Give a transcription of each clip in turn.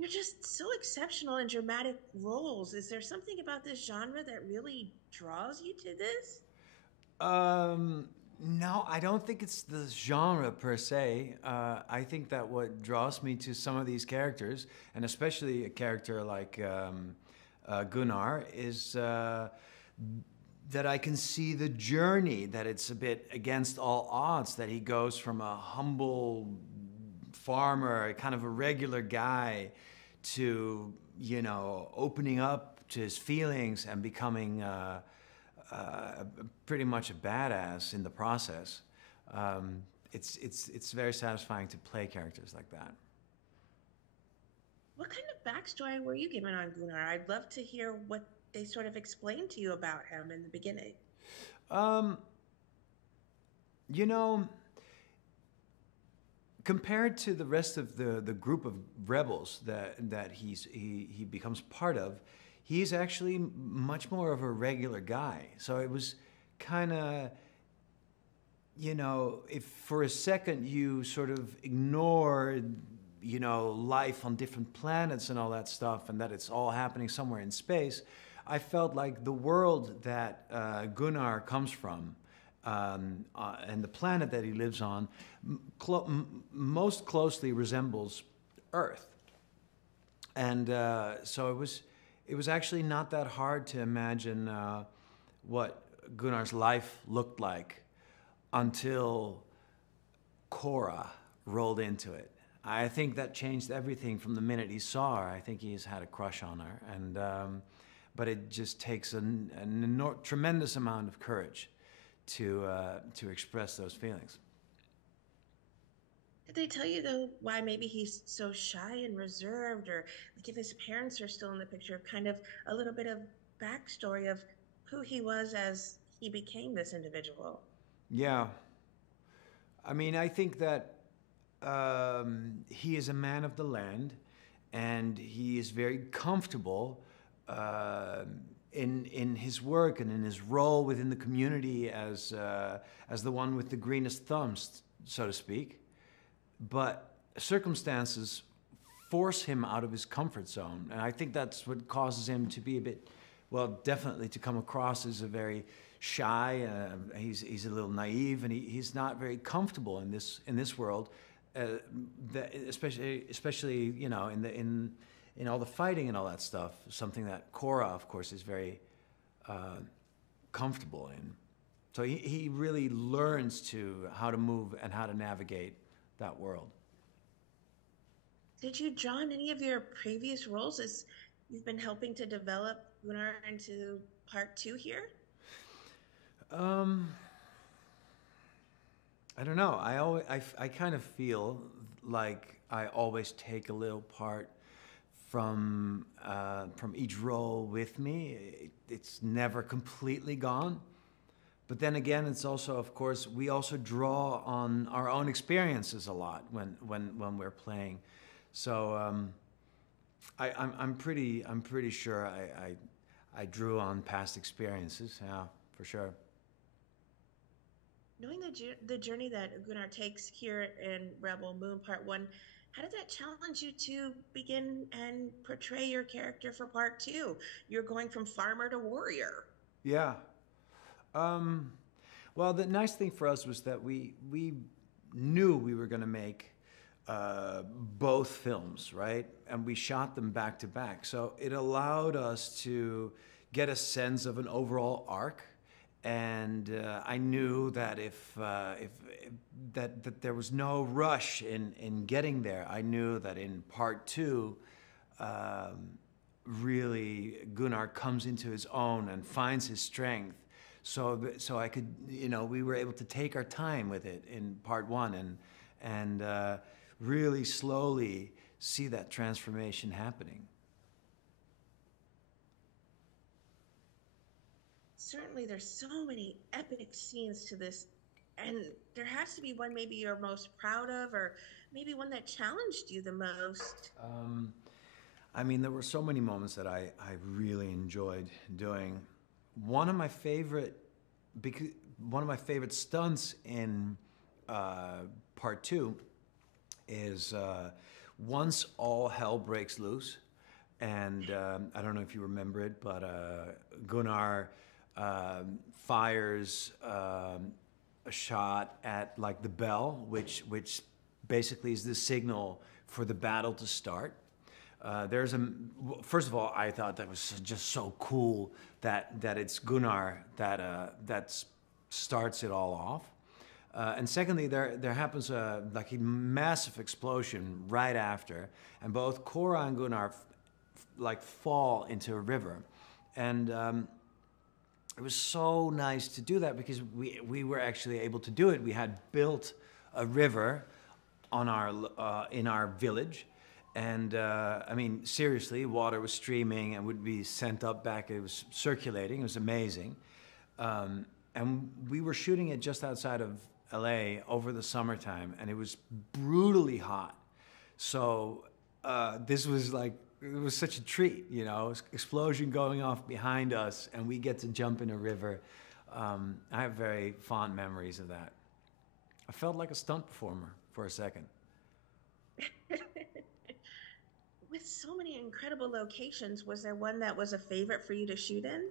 You're just so exceptional in dramatic roles. Is there something about this genre that really draws you to this? No, I don't think it's the genre per se. I think that what draws me to some of these characters, and especially a character like Gunnar, is that I can see the journey, that it's a bit against all odds, that he goes from a humble farmer, kind of a regular guy, to, opening up to his feelings and becoming pretty much a badass in the process. It's very satisfying to play characters like that. What kind of backstory were you given on Gunnar? I'd love to hear what they sort of explained to you about him in the beginning. You know, compared to the rest of the group of rebels that he becomes part of, he's actually much more of a regular guy. So it was kind of, if for a second you sort of ignore, life on different planets and all that stuff, and that it's all happening somewhere in space, I felt like the world that Gunnar comes from, and the planet that he lives on most closely resembles Earth. And so it was actually not that hard to imagine what Gunnar's life looked like until Cora rolled into it. I think that changed everything from the minute he saw her. I think he's had a crush on her, and but it just takes an tremendous amount of courage to express those feelings. Did they tell you though why maybe he's so shy and reserved, or like if his parents are still in the picture, kind of a little bit of backstory of who he was as he became this individual? Yeah, I mean, I think that he is a man of the land, and he is very comfortable in his work and in his role within the community as the one with the greenest thumbs, so to speak. But circumstances force him out of his comfort zone, and I think that's what causes him to be a bit, well, definitely to come across as a very shy. He's a little naive, and he's not very comfortable in this world, especially in all the fighting and all that stuff. Something that Korra, of course, is very comfortable in. So he really learns to how to move and how to navigate that world. Did you draw on any of your previous roles as you've been helping to develop Gunnar into part two here? Um, I don't know. I kind of feel like I always take a little part from each role with me. It's never completely gone. But then again, it's also, of course, we also draw on our own experiences a lot when we're playing. So I'm pretty sure I drew on past experiences. Yeah, for sure. Knowing the journey that Gunnar takes here in Rebel Moon Part One, how did that challenge you to begin and portray your character for Part Two? You're going from farmer to warrior. Yeah. Um, well, the nice thing for us was that we knew we were going to make both films, right? And we shot them back to back, so it allowed us to get a sense of an overall arc. And I knew that if that there was no rush in getting there. I knew that in part two, really Gunnar comes into his own and finds his strength. So I could, we were able to take our time with it in part one, and really slowly see that transformation happening. Certainly, there's so many epic scenes to this, and there has to be one maybe you're most proud of, or maybe one that challenged you the most. I mean, there were so many moments that I really enjoyed doing. One of my favorite, because one of my favorite stunts in part two is once all hell breaks loose, and I don't know if you remember it, but Gunnar fires a shot at like the bell, which basically is the signal for the battle to start. There's a first of all, I thought that was just so cool that it's Gunnar that starts it all off. And secondly, there happens like a massive explosion right after, and both Cora and Gunnar like fall into a river, and it was so nice to do that because we were actually able to do it. We had built a river on our in our village, and I mean seriously, water was streaming and would be sent up back. It was circulating. It was amazing, and we were shooting it just outside of LA over the summertime, and it was brutally hot. So this was like, it was such a treat, you know, explosion going off behind us, and we get to jump in a river. I have very fond memories of that. I felt like a stunt performer for a second. With so many incredible locations, was there one that was a favorite for you to shoot in?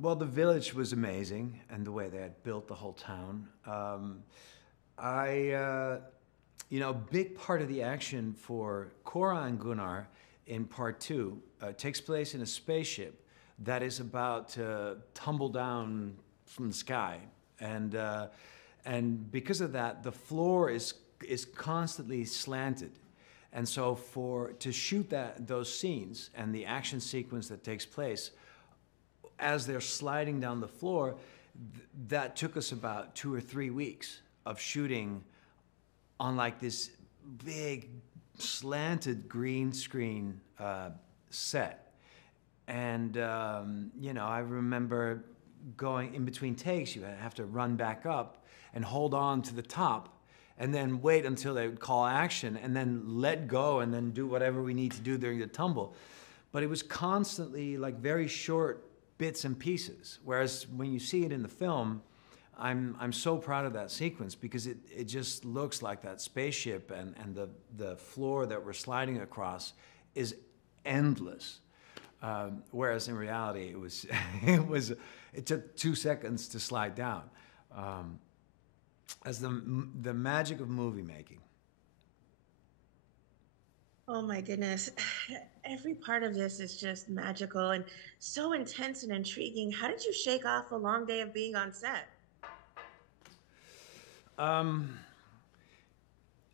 Well, the village was amazing, and the way they had built the whole town. You know, a big part of the action for Cora and Gunnar in part two takes place in a spaceship that is about to tumble down from the sky, and because of that, the floor is constantly slanted, and so to shoot those scenes and the action sequence that takes place as they're sliding down the floor, that took us about 2 or 3 weeks of shooting on like this big slanted green screen set. And, you know, I remember going in between takes, you have to run back up and hold on to the top and then wait until they would call action and then let go and then do whatever we need to do during the tumble. But it was constantly like very short bits and pieces. Whereas when you see it in the film, I'm so proud of that sequence because it just looks like that spaceship and the floor that we're sliding across is endless. Whereas in reality, it was it took 2 seconds to slide down. As the magic of movie making. Oh my goodness. Every part of this is just magical and so intense and intriguing. How did you shake off a long day of being on set? On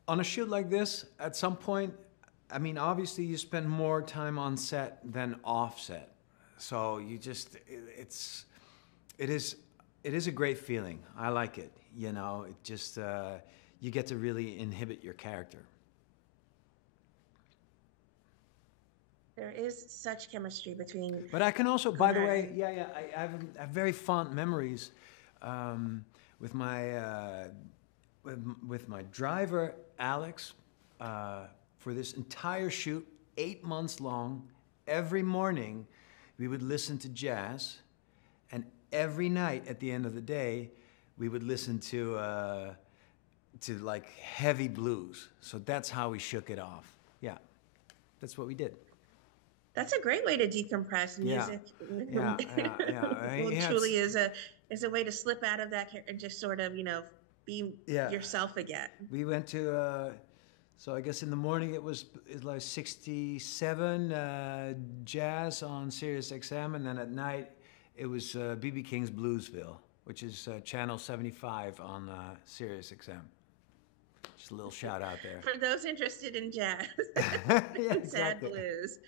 a shoot like this, at some point, I mean, obviously you spend more time on set than off set. So you just, it is a great feeling. I like it, you know, it just, you get to really inhibit your character. There is such chemistry between. But I can also, by the way, I have very fond memories with my driver Alex for this entire shoot, 8 months long. Every morning, we would listen to jazz, and every night at the end of the day, we would listen to like heavy blues. So that's how we shook it off. Yeah, that's what we did. That's a great way to decompress. Music. Yeah. Well, Yeah, truly is a way to slip out of that and just sort of, you know, be yourself again. We went to so I guess in the morning it's like 67 jazz on Sirius XM, and then at night it was B.B. King's Bluesville, which is channel 75 on Sirius XM. Just a little shout out there. For those interested in jazz and sad blues.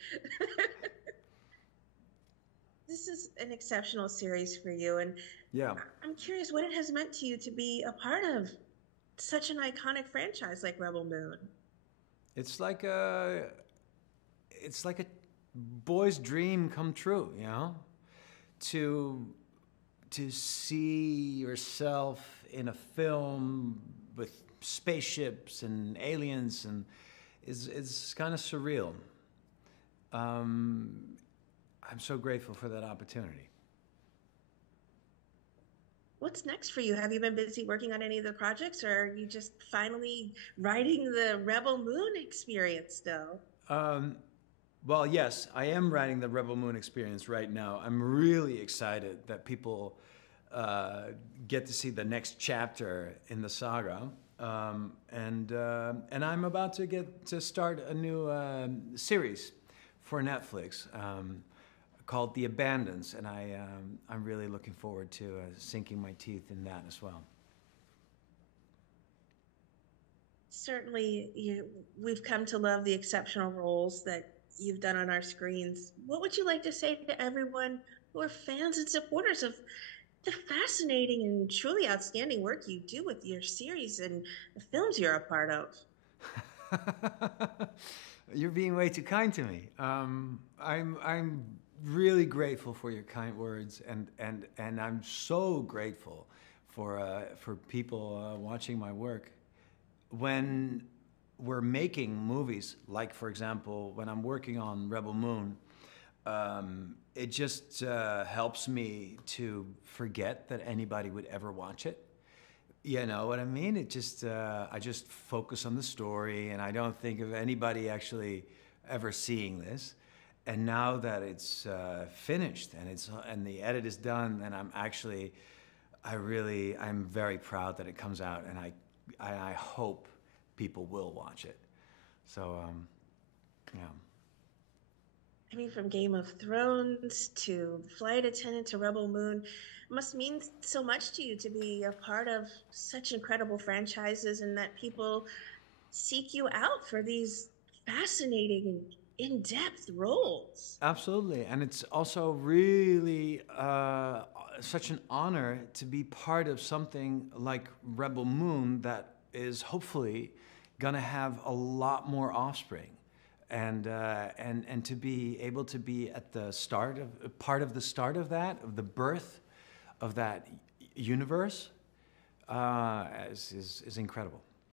This is an exceptional series for you, and yeah, I'm curious what it has meant to you to be a part of such an iconic franchise like Rebel Moon. It's like a boy's dream come true, you know, to see yourself in a film with spaceships and aliens, and it's kind of surreal. I'm so grateful for that opportunity. What's next for you? Have you been busy working on any of the projects, or are you just finally writing the Rebel Moon experience still? Um, well, yes, I am writing the Rebel Moon experience right now. I'm really excited that people uh, get to see the next chapter in the saga. And I'm about to get to start a new series for Netflix called The Abandons, and I'm really looking forward to sinking my teeth in that as well. Certainly, we've come to love the exceptional roles that you've done on our screens. What would you like to say to everyone who are fans and supporters of the fascinating and truly outstanding work you do with your series and the films you're a part of? You're being way too kind to me. I'm really grateful for your kind words, and I'm so grateful for people watching my work. When we're making movies, like for example, when I'm working on Rebel Moon, it just helps me to forget that anybody would ever watch it. You know what I mean? It just I just focus on the story, and I don't think of anybody actually ever seeing this. And now that it's finished and the edit is done, and I'm very proud that it comes out, and I hope people will watch it. So yeah. I mean, from Game of Thrones to Flight Attendant to Rebel Moon, it must mean so much to you to be a part of such incredible franchises and that people seek you out for these fascinating and in-depth roles. Absolutely, and it's also really such an honor to be part of something like Rebel Moon that is hopefully gonna have a lot more offspring, and to be able to be at the start of part of the start of that, of the birth of that universe, is incredible.